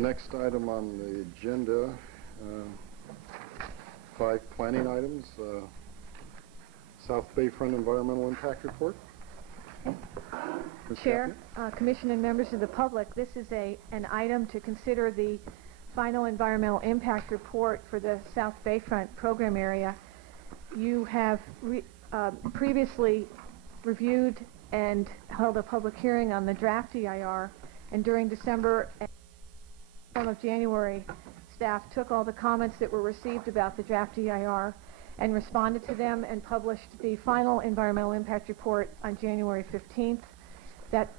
The next item on the agenda, 5 planning items. South Bayfront Environmental Impact Report. Chair, Commission, and members of the public, this is an item to consider the final environmental impact report for the South Bayfront program area. You have previously reviewed and held a public hearing on the draft EIR, and during December and of January, staff took all the comments that were received about the draft EIR and responded to them and published the final environmental impact report on January 15th. That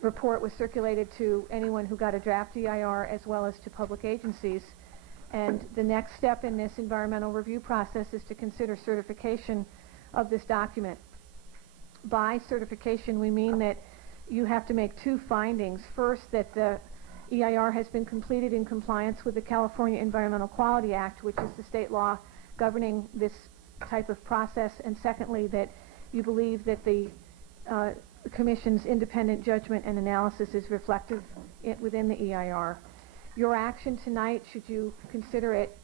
report was circulated to anyone who got a draft EIR as well as to public agencies. And the next step in this environmental review process is to consider certification of this document. By certification, we mean that you have to make 2 findings. First, that the EIR has been completed in compliance with the California Environmental Quality Act, which is the state law governing this type of process, and secondly, that you believe that the Commission's independent judgment and analysis is reflective within the EIR. Your action tonight, should you consider it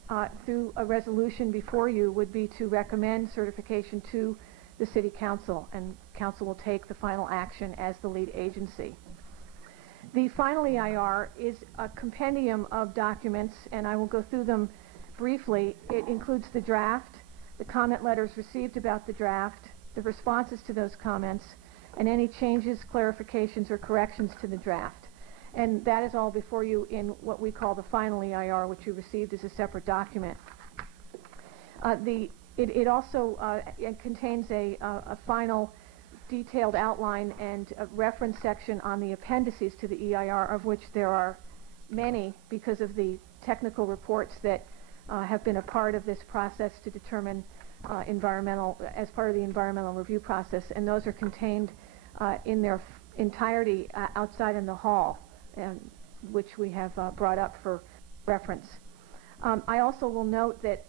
through a resolution before you, would be to recommend certification to the City Council, and Council will take the final action as the lead agency. The final EIR is a compendium of documents, and I will go through them briefly. It includes the draft, the comment letters received about the draft, the responses to those comments, and any changes, clarifications, or corrections to the draft. And that is all before you in what we call the final EIR, which you received as a separate document. It also contains a final detailed outline and a reference section on the appendices to the EIR, of which there are many because of the technical reports that have been a part of this process to determine as part of the environmental review process, and those are contained in their entirety outside in the hall, which we have brought up for reference. I also will note that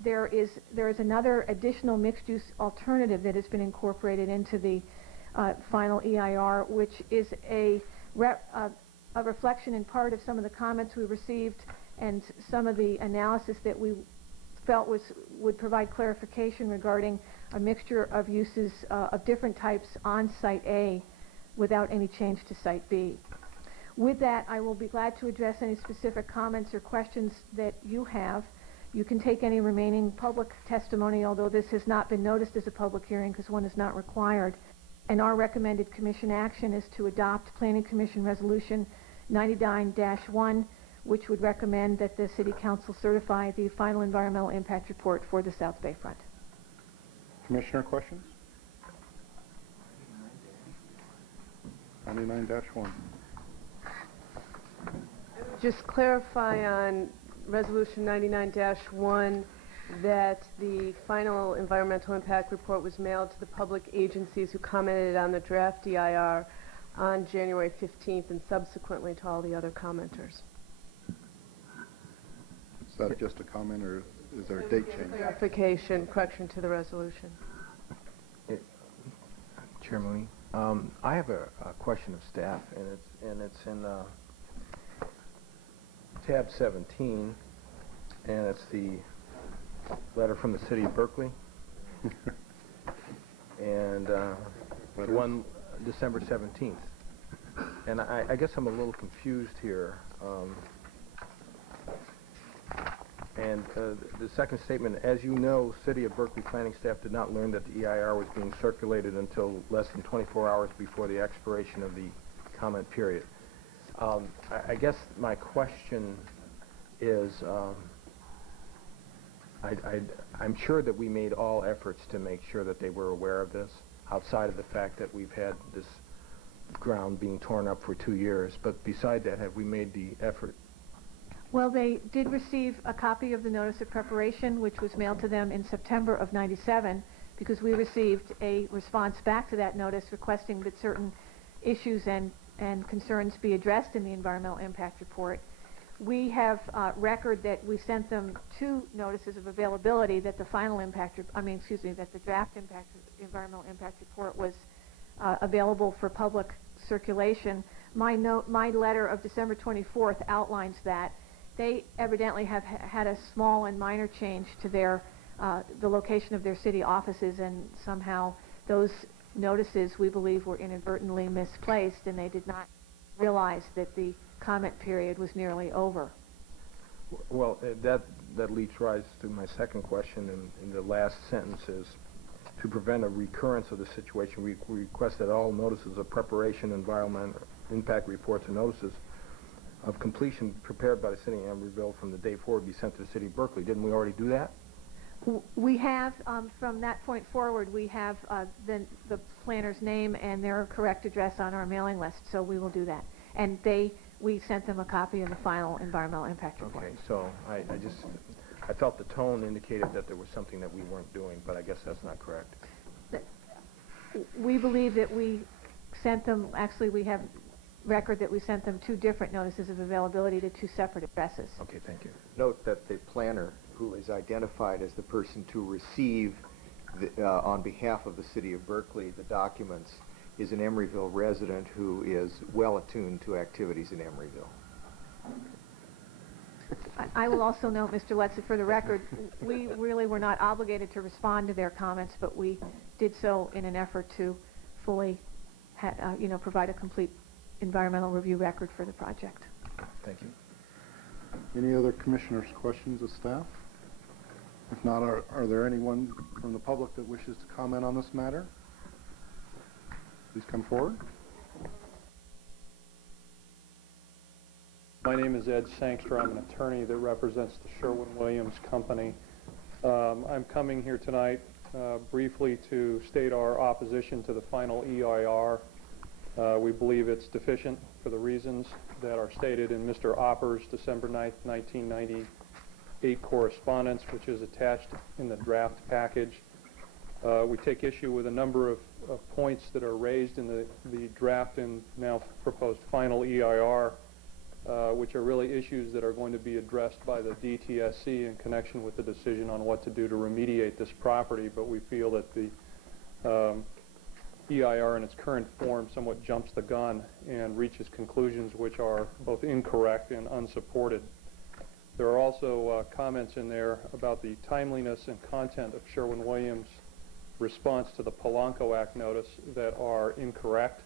there is another additional mixed-use alternative that has been incorporated into the final EIR, which is a reflection in part of some of the comments we received and some of the analysis that we felt would provide clarification regarding a mixture of uses of different types on Site A without any change to Site B. With that, I will be glad to address any specific comments or questions that you have. You can take any remaining public testimony, although this has not been noticed as a public hearing because one is not required. And our recommended Commission action is to adopt Planning Commission Resolution 99-1, which would recommend that the City Council certify the final environmental impact report for the South Bayfront. Commissioner, questions? 99-1. Just clarify on Resolution 99-1 that the final environmental impact report was mailed to the public agencies who commented on the draft EIR on January 15th and subsequently to all the other commenters. Is that just a comment, or is there a date change? Clarification, correction to the resolution. Chair Mooney, I have a question of staff, and it's in tab 17, and it's the letter from the City of Berkeley, and one December 17th. And I guess I'm a little confused here. And the second statement, as you know, City of Berkeley planning staff did not learn that the EIR was being circulated until less than 24 hours before the expiration of the comment period. I guess my question is, I'm sure that we made all efforts to make sure that they were aware of this, outside of the fact that we've had this ground being torn up for 2 years. But beside that, have we made the effort? Well, they did receive a copy of the notice of preparation, which was mailed to them in September of '97, because we received a response back to that notice requesting that certain issues and concerns be addressed in the environmental impact report. We have record that we sent them 2 notices of availability that the final impact, that the draft environmental impact report was available for public circulation, my letter of December 24th outlines that. They evidently have had a small and minor change to their the location of their city offices, and somehow those notices, we believe, were inadvertently misplaced, and they did not realize that the comment period was nearly over. Well, that leads rise to my second question in the last sentences. To prevent a recurrence of the situation, we request that all notices of preparation, environmental impact reports, and notices of completion prepared by the City of Emeryville from the day forward be sent to the City of Berkeley. Didn't we already do that? We have, from that point forward, we have the planner's name and their correct address on our mailing list, so we will do that. And we sent them a copy of the final environmental impact report. Okay, so I felt the tone indicated that there was something that we weren't doing, but I guess that's not correct. We believe that we sent them, actually we have record that we sent them 2 different notices of availability to 2 separate addresses. Okay, thank you. Note that the planner, who is identified as the person to receive, on behalf of the City of Berkeley, the documents, is an Emeryville resident who is well attuned to activities in Emeryville. I will also note, Mr. Letts, that for the record, we really were not obligated to respond to their comments, but we did so in an effort to fully provide a complete environmental review record for the project. Thank you. Any other commissioners' questions of staff? If not, are there anyone from the public that wishes to comment on this matter? Please come forward. My name is Ed Sangster. I'm an attorney that represents the Sherwin-Williams Company. I'm coming here tonight briefly to state our opposition to the final EIR. We believe it's deficient for the reasons that are stated in Mr. Opper's December 9th, 1998 correspondence, which is attached in the draft package. We take issue with a number of points that are raised in the draft and now proposed final EIR, which are really issues that are going to be addressed by the DTSC in connection with the decision on what to do to remediate this property, but we feel that the EIR in its current form somewhat jumps the gun and reaches conclusions which are both incorrect and unsupported. There are also comments in there about the timeliness and content of Sherwin-Williams' response to the Polanco Act notice that are incorrect.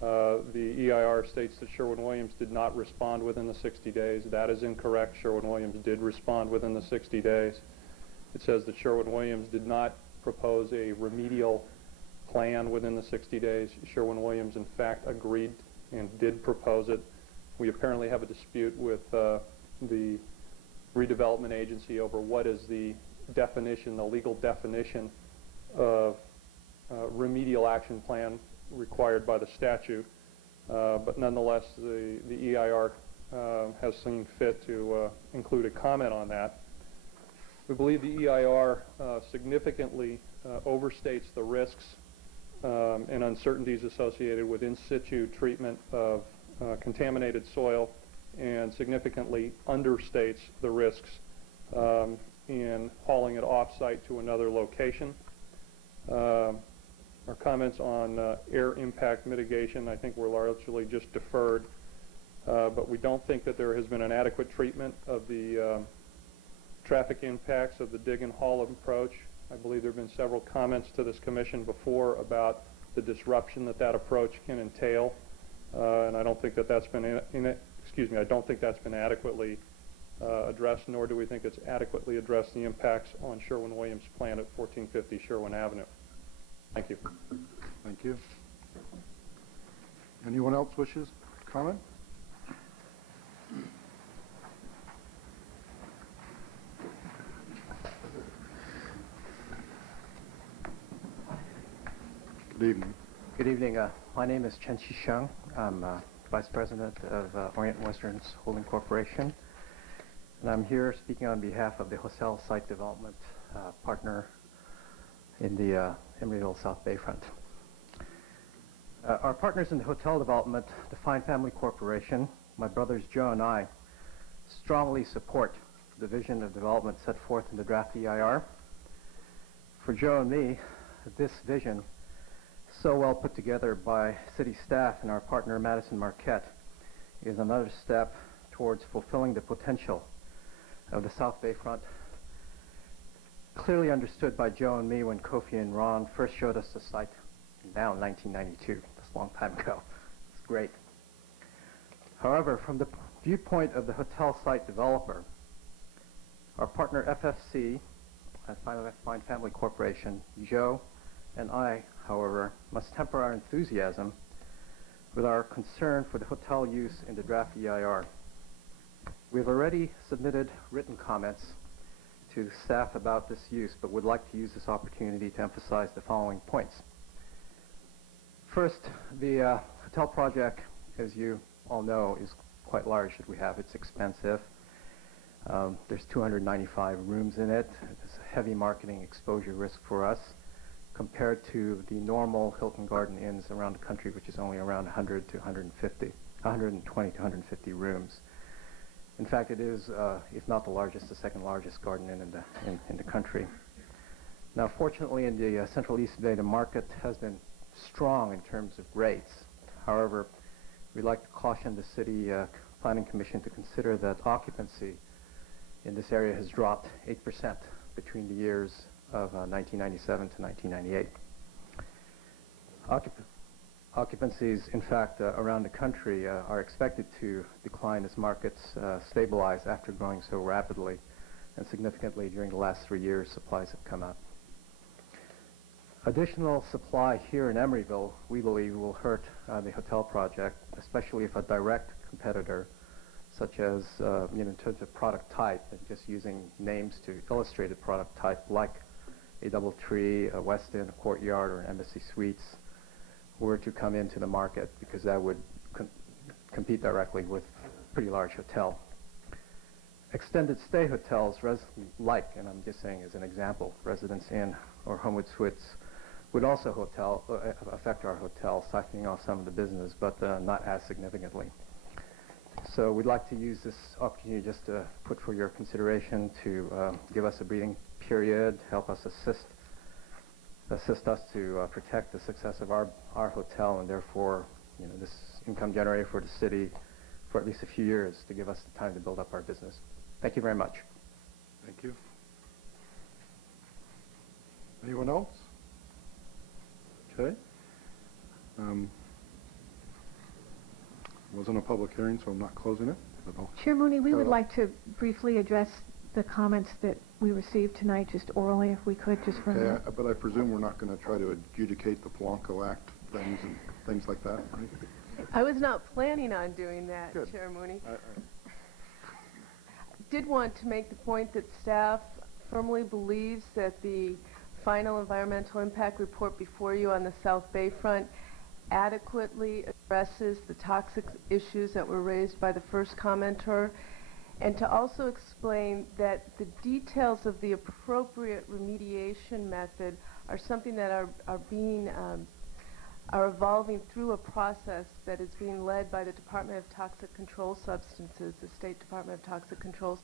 The EIR states that Sherwin-Williams did not respond within the 60 days. That is incorrect. Sherwin-Williams did respond within the 60 days. It says that Sherwin-Williams did not propose a remedial plan within the 60 days. Sherwin-Williams, in fact, agreed and did propose it. We apparently have a dispute with the redevelopment agency over what is the definition, the legal definition of remedial action plan required by the statute. But nonetheless, the EIR has seen fit to include a comment on that. We believe the EIR significantly overstates the risks and uncertainties associated with in situ treatment of contaminated soil and significantly understates the risks in hauling it off-site to another location. Our comments on air impact mitigation, I think, were largely just deferred, but we don't think that there has been an adequate treatment of the traffic impacts of the dig and haul approach. I believe there have been several comments to this commission before about the disruption that approach can entail, and I don't think that that's been I don't think that's been adequately addressed, nor do we think it's adequately addressed the impacts on Sherwin-Williams' plant at 1450 Sherwin Avenue. Thank you. Thank you. Anyone else wishes to comment? Good evening. Good evening. My name is Chen Shisheng. I'm Vice President of Orient Westerns Holding Corporation, and I'm here speaking on behalf of the hotel site development partner in the Emeryville South Bayfront. Our partners in the hotel development, the Fine Family Corporation, my brothers Joe and I, strongly support the vision of development set forth in the draft EIR. For Joe and me, this vision so well put together by city staff and our partner Madison-Marquette is another step towards fulfilling the potential of the South Bayfront, clearly understood by Joe and me when Kofi and Ron first showed us the site now in 1992. That's a long time ago. It's great. However, from the viewpoint of the hotel site developer, our partner FFC, Fine Family Corporation, Joe and I, however, must temper our enthusiasm with our concern for the hotel use in the draft EIR. We've already submitted written comments to staff about this use, but would like to use this opportunity to emphasize the following points. First, the hotel project, as you all know, is quite large that we have. It's expensive. There's 295 rooms in it. It's a heavy marketing exposure risk for us compared to the normal Hilton Garden Inns around the country, which is only around 100 to 150, 120 to 150 rooms. In fact, it is, if not the largest, the second largest garden inn in the country. Now, fortunately, in the Central East Bay, the market has been strong in terms of rates. However, we'd like to caution the City Planning Commission to consider that occupancy in this area has dropped 8% between the years of 1997 to 1998. Occupancies, in fact, around the country are expected to decline as markets stabilize after growing so rapidly and significantly during the last 3 years. Supplies have come up. Additional supply here in Emeryville, we believe, will hurt the hotel project, especially if a direct competitor, such as in terms of product type, and just using names to illustrate a product type, like a DoubleTree, a Westin, a Courtyard, or an Embassy Suites, were to come into the market, because that would compete directly with a pretty large hotel. Extended stay hotels, and I'm just saying as an example, Residence Inn or Homewood Suites, would also affect our hotel, siphoning off some of the business, but not as significantly. So we'd like to use this opportunity just to put for your consideration to give us a breathing period, help us assist us to protect the success of our hotel, and therefore, this income generator for the city for at least a few years to give us the time to build up our business. Thank you very much. Thank you. Anyone else? Okay. Wasn't a public hearing, so I'm not closing it. Chair Mooney, we would like to briefly address the comments that we received tonight, just orally, if we could, just for a minute. But I presume we're not going to try to adjudicate the Polanco Act things and things like that, right? I was not planning on doing that, Good. Chair Mooney. Did want to make the point that staff firmly believes that the final environmental impact report before you on the South Bayfront adequately addresses the toxic issues that were raised by the first commenter, and to also explain that the details of the appropriate remediation method are something that are evolving through a process that is being led by the Department of Toxic Control Substances, the State Department of Toxic Control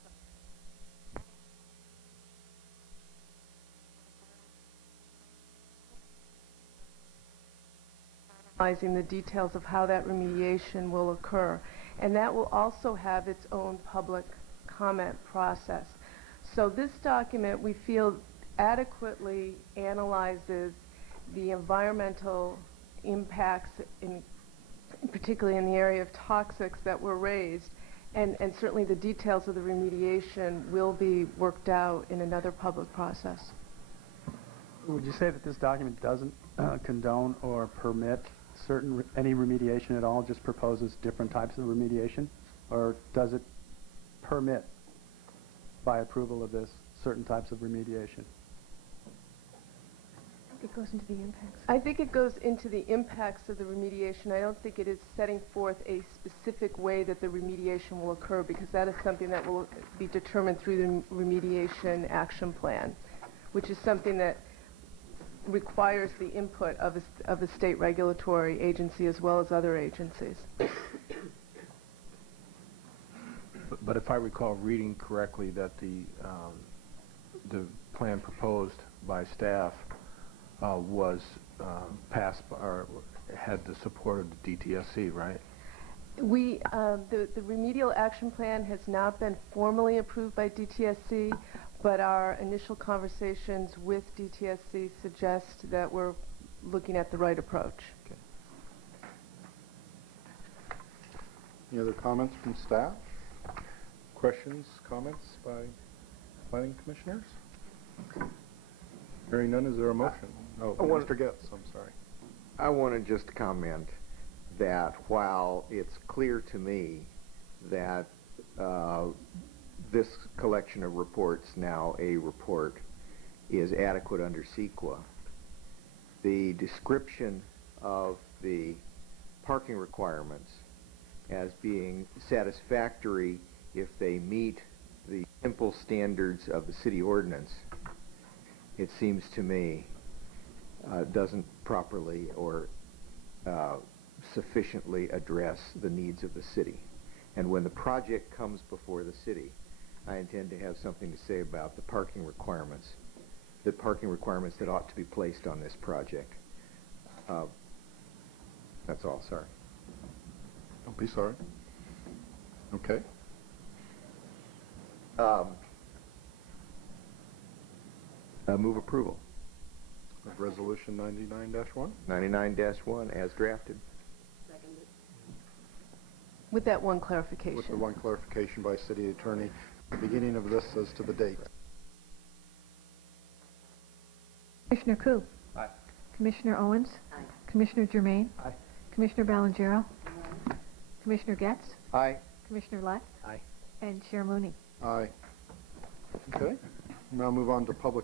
analyzing the details of how that remediation will occur. And that will also have its own public comment process. So this document, we feel, adequately analyzes the environmental impacts, particularly in the area of toxics that were raised, and certainly the details of the remediation will be worked out in another public process. Would you say that this document doesn't condone or permit any remediation at all, just proposes different types of remediation? Or does it permit, by approval of this, certain types of remediation? It goes into the impacts. I think it goes into the impacts of the remediation. I don't think it is setting forth a specific way that the remediation will occur, because that is something that will be determined through the remediation action plan, which is something that requires the input of a state regulatory agency as well as other agencies. But if I recall reading correctly, that the plan proposed by staff was passed or had the support of the DTSC, right? The remedial action plan has not been formally approved by DTSC, but our initial conversations with DTSC suggest that we're looking at the right approach. Okay. Any other comments from staff? Questions, comments by planning commissioners? Hearing none, is there a motion? Oh, Mr. Getz, I'm sorry. I want to just comment that while it's clear to me that this collection of reports, now a report, is adequate under CEQA, the description of the parking requirements as being satisfactory if they meet the simple standards of the city ordinance, it seems to me, doesn't properly or sufficiently address the needs of the city. And when the project comes before the city, I intend to have something to say about the parking requirements that ought to be placed on this project. That's all, sorry. Don't be sorry. Okay. Move approval. Of Resolution 99-1? 99-1 as drafted. With that one clarification. With the one clarification by city attorney, the beginning of this as to the date. Commissioner Koo? Aye. Commissioner Owens? Aye. Commissioner Germain? Aye. Commissioner Ballangero? Aye. Commissioner Getz? Aye. Commissioner Lett? Aye. And Chair Mooney. Aye. Okay. Now move on to public